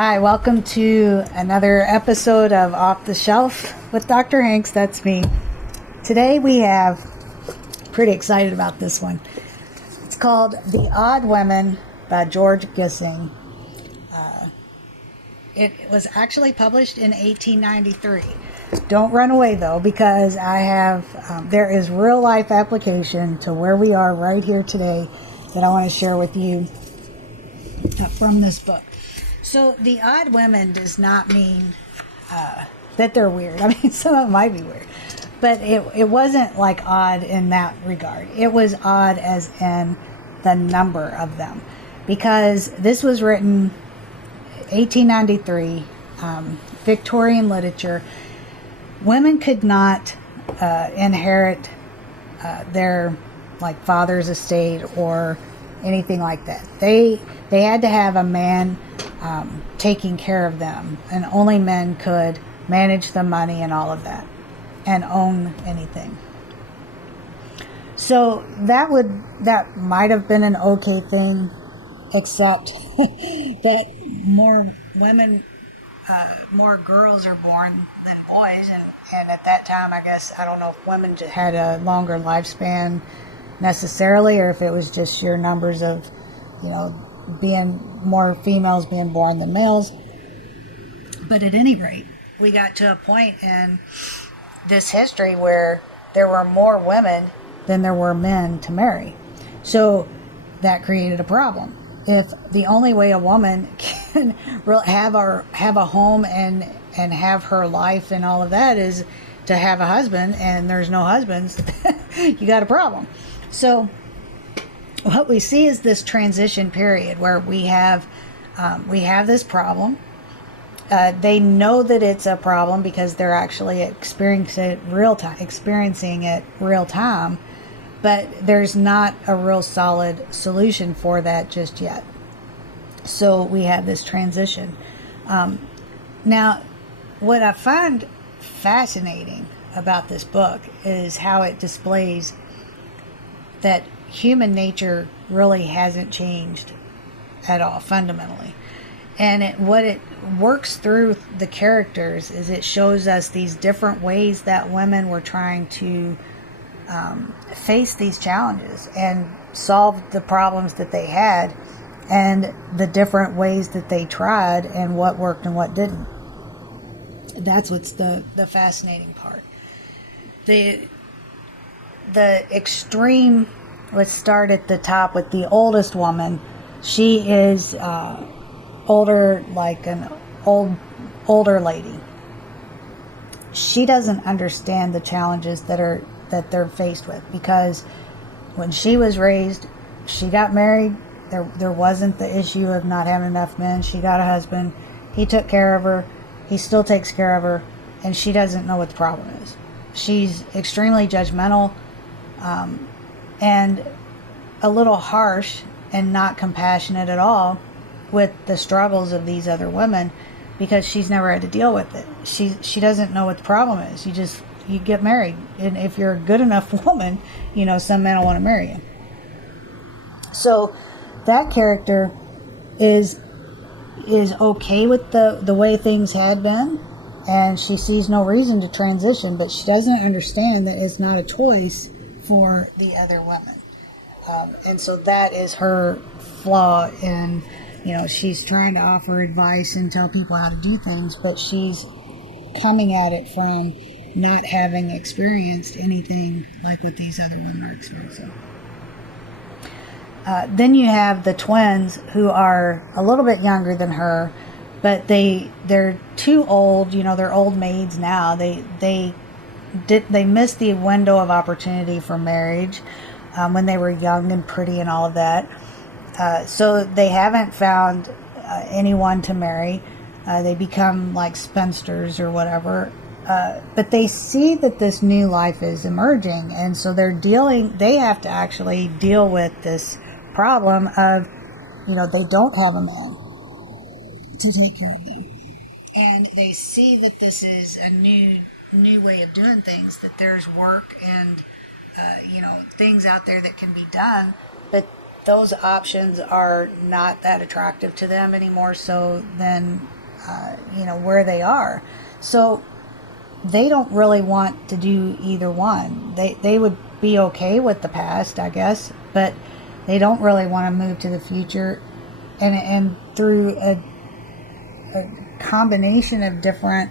Hi, welcome to another episode of Off the Shelf with Dr. Hanks. That's me. Today we have, pretty excited about this one. It's called The Odd Women by George Gissing. It was actually published in 1893. Don't run away though, because I have, there is real life application to where we are right here today that I want to share with you from this book. So the odd women does not mean that they're weird. I mean, some of them might be weird, but it wasn't like odd in that regard. It was odd as in the number of them, because this was written 1893, Victorian literature. Women could not inherit their like father's estate or anything like that. They had to have a man taking care of them, and only men could manage the money and all of that and own anything. So that might have been an okay thing, except that more women, more girls are born than boys, and at that time, I guess, I don't know if women just had a longer lifespan necessarily, or if it was just sheer numbers of, being more females being born than males. But at any rate, we got to a point in this history where there were more women than there were men to marry. So that created a problem. If the only way a woman can have a home and have her life and all of that is to have a husband, and there's no husbands, you got a problem. So what we see is this transition period where we have this problem. They know that it's a problem because they're actually experiencing it real time, but there's not a real solid solution for that just yet. So we have this transition. Now, what I find fascinating about this book is how it displays that human nature really hasn't changed at all fundamentally. And what it works through the characters is it shows us these different ways that women were trying to face these challenges and solve the problems that they had, and the different ways that they tried and what worked and what didn't. That's what's the fascinating part. The extreme, let's start at the top with the oldest woman. She is older, like an older lady. She doesn't understand the challenges that they're faced with, because when she was raised, she got married. There wasn't the issue of not having enough men. She got a husband. He took care of her. He still takes care of her, and she doesn't know what the problem is. She's extremely judgmental, and a little harsh and not compassionate at all with the struggles of these other women, because she's never had to deal with it. She doesn't know what the problem is. You get married, and if you're a good enough woman, some men will want to marry you. So that character is okay with the way things had been, and she sees no reason to transition, but she doesn't understand that it's not a choice for the other women. And so that is her flaw in, she's trying to offer advice and tell people how to do things, but she's coming at it from not having experienced anything like what these other women are experiencing. Then you have the twins, who are a little bit younger than her, but they're too old. They're old maids now. They missed the window of opportunity for marriage when they were young and pretty and all of that. So they haven't found anyone to marry. They become like spinsters or whatever. But they see that this new life is emerging, and so they have to actually deal with this problem of, they don't have a man to take care of them. And they see that this is a new way of doing things, that there's work and, things out there that can be done, but those options are not that attractive to them anymore, so then where they are. So they don't really want to do either one. They would be okay with the past, I guess, but they don't really want to move to the future. And through a combination of different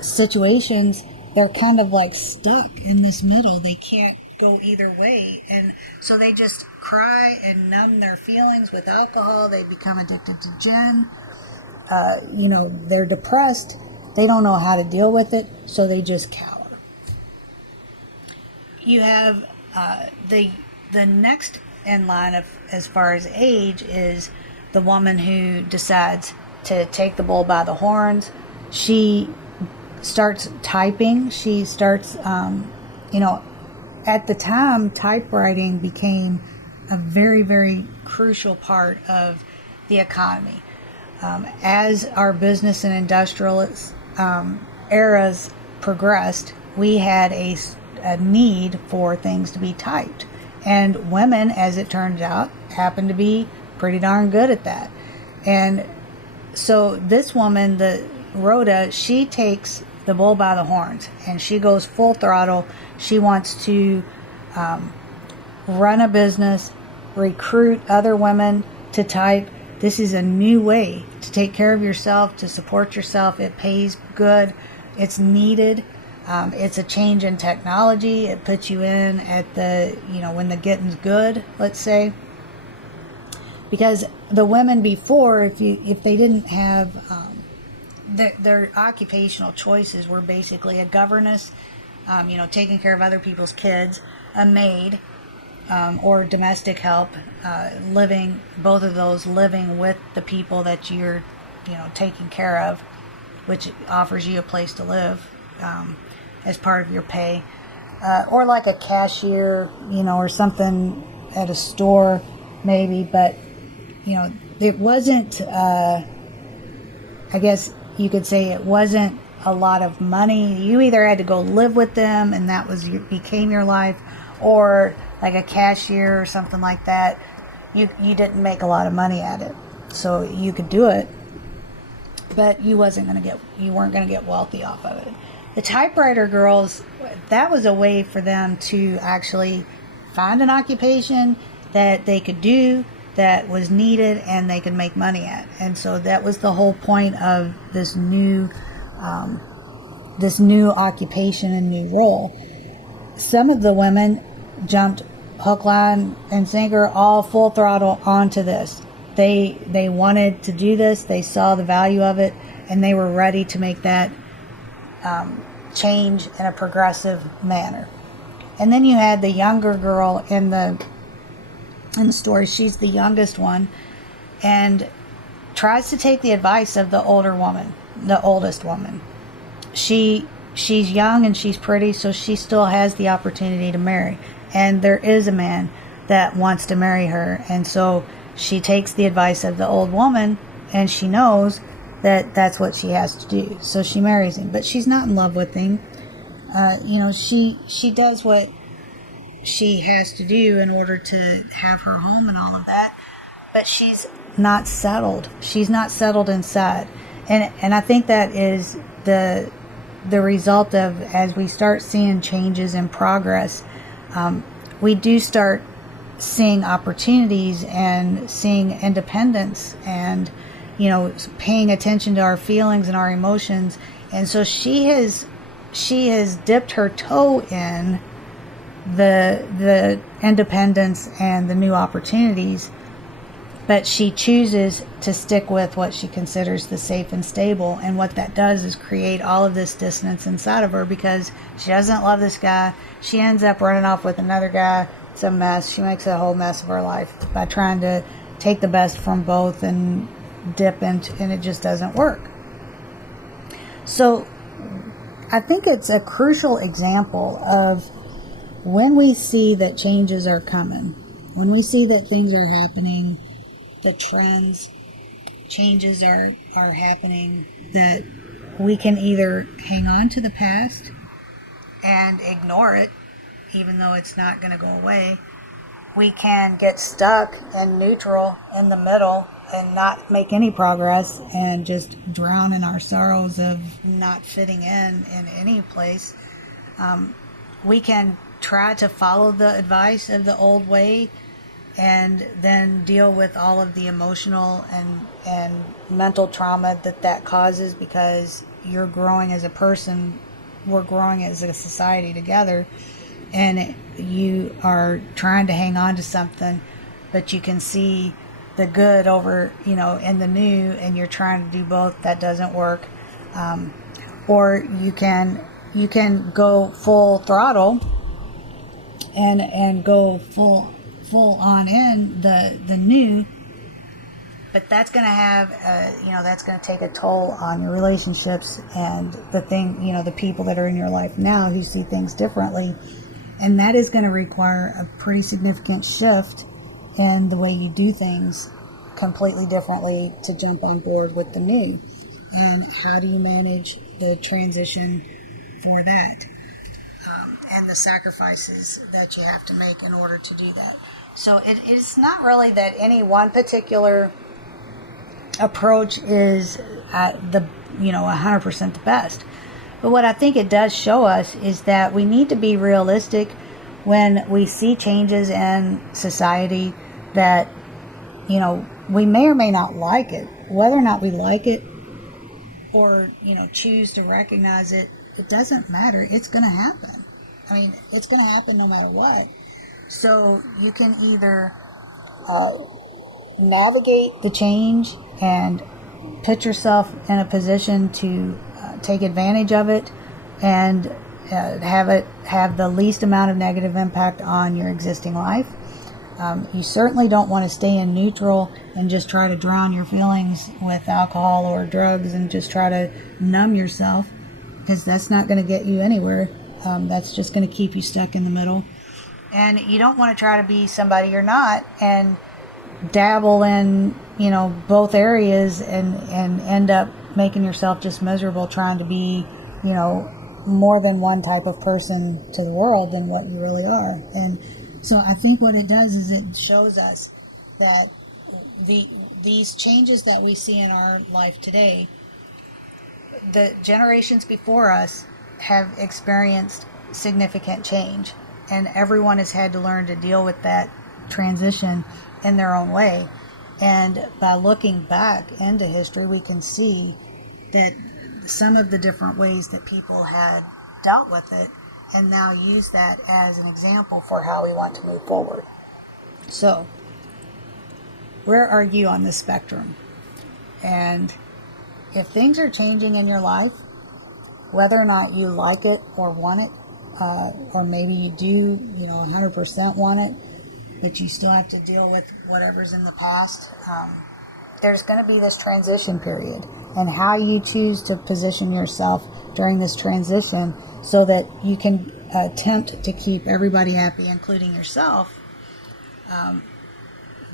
situations, they're kind of like stuck in this middle. They can't go either way, and so they just cry and numb their feelings with alcohol. They become addicted to gin. They're depressed. They don't know how to deal with it, so they just cower. You have the next in line of as far as age is the woman who decides to take the bull by the horns. She starts typing. She starts, at the time, typewriting became a very, very crucial part of the economy. As our business and industrial eras progressed, we had a need for things to be typed. And women, as it turns out, happen to be pretty darn good at that. And so this woman, the Rhoda, she takes the bull by the horns and she goes full throttle. She wants to run a business, recruit other women to type. This is a new way to take care of yourself, to support yourself. It pays good. It's needed. It's a change in technology. It puts you in at the, when the getting's good, let's say. Because the women before, if they didn't have their occupational choices were basically a governess, taking care of other people's kids, a maid, or domestic help, both of those living with the people that you're, taking care of, which offers you a place to live as part of your pay, or like a cashier, or something at a store, maybe, but it wasn't, I guess you could say it wasn't a lot of money. You either had to go live with them and that became your life, or like a cashier or something like that. You didn't make a lot of money at it. So you could do it, but you weren't going to get wealthy off of it. The typewriter girls, that was a way for them to actually find an occupation that they could do, that was needed, and they could make money at. And so that was the whole point of this new occupation and new role. Some of the women jumped hook, line, and sinker, all full throttle onto this. They wanted to do this. They saw the value of it, and they were ready to make that change in a progressive manner. And then you had the younger girl in the story. She's the youngest one, and tries to take the advice of the older woman, the oldest woman. She's young and she's pretty, so she still has the opportunity to marry. And there is a man that wants to marry her, and so she takes the advice of the old woman, and she knows that that's what she has to do. So she marries him, but she's not in love with him. She does what she has to do in order to have her home and all of that, but she's not settled. She's not settled inside, and I think that is the result of, as we start seeing changes in progress, we do start seeing opportunities and seeing independence and paying attention to our feelings and our emotions. And so she has dipped her toe in the independence and the new opportunities, but she chooses to stick with what she considers the safe and stable. And what that does is create all of this dissonance inside of her, because she doesn't love this guy. She ends up running off with another guy. It's a mess. She makes a whole mess of her life by trying to take the best from both and dip into, and it just doesn't work. So I think it's a crucial example of when we see that changes are coming, when we see that things are happening, the trends, changes are happening, that we can either hang on to the past and ignore it, even though it's not going to go away, we can get stuck in neutral in the middle and not make any progress and just drown in our sorrows of not fitting in any place. We can try to follow the advice of the old way and then deal with all of the emotional and mental trauma that causes, because you're growing as a person, we're growing as a society together, and you are trying to hang on to something, but you can see the good over, in the new, and you're trying to do both. That doesn't work. Or you can go full throttle and go full on in the new, but that's going to have that's going to take a toll on your relationships and the people that are in your life now who see things differently, and that is going to require a pretty significant shift in the way you do things completely differently to jump on board with the new. And how do you manage the transition for that? And the sacrifices that you have to make in order to do that. So it's not really that any one particular approach is 100% the best. But what I think it does show us is that we need to be realistic when we see changes in society that, we may or may not like it. Whether or not we like it or, choose to recognize it, it doesn't matter. It's going to happen. It's going to happen no matter what. So you can either navigate the change and put yourself in a position to take advantage of it and have the least amount of negative impact on your existing life. You certainly don't want to stay in neutral and just try to drown your feelings with alcohol or drugs and just try to numb yourself, because that's not going to get you anywhere. That's just going to keep you stuck in the middle. And you don't want to try to be somebody you're not and dabble in, both areas and end up making yourself just miserable trying to be, more than one type of person to the world than what you really are. And so I think what it does is it shows us that these changes that we see in our life today, the generations before us have experienced significant change, and everyone has had to learn to deal with that transition in their own way. And by looking back into history, we can see that some of the different ways that people had dealt with it, and now use that as an example for how we want to move forward. So, where are you on this spectrum? And if things are changing in your life, whether or not you like it or want it, or maybe you do, 100% want it, but you still have to deal with whatever's in the past, there's going to be this transition period. And how you choose to position yourself during this transition so that you can attempt to keep everybody happy, including yourself,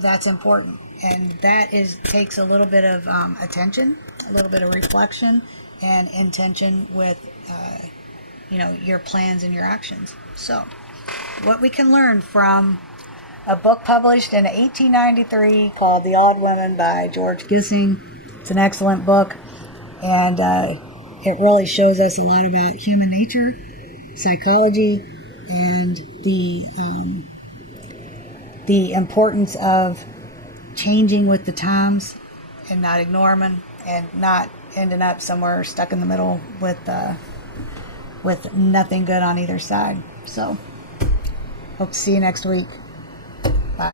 that's important. And that takes a little bit of attention, a little bit of reflection, and intention with your plans and your actions. So what we can learn from a book published in 1893 called The Odd Women by George Gissing. It's an excellent book, and it really shows us a lot about human nature, psychology, and the importance of changing with the times and not ignoring them and not ending up somewhere stuck in the middle with nothing good on either side. So, hope to see you next week.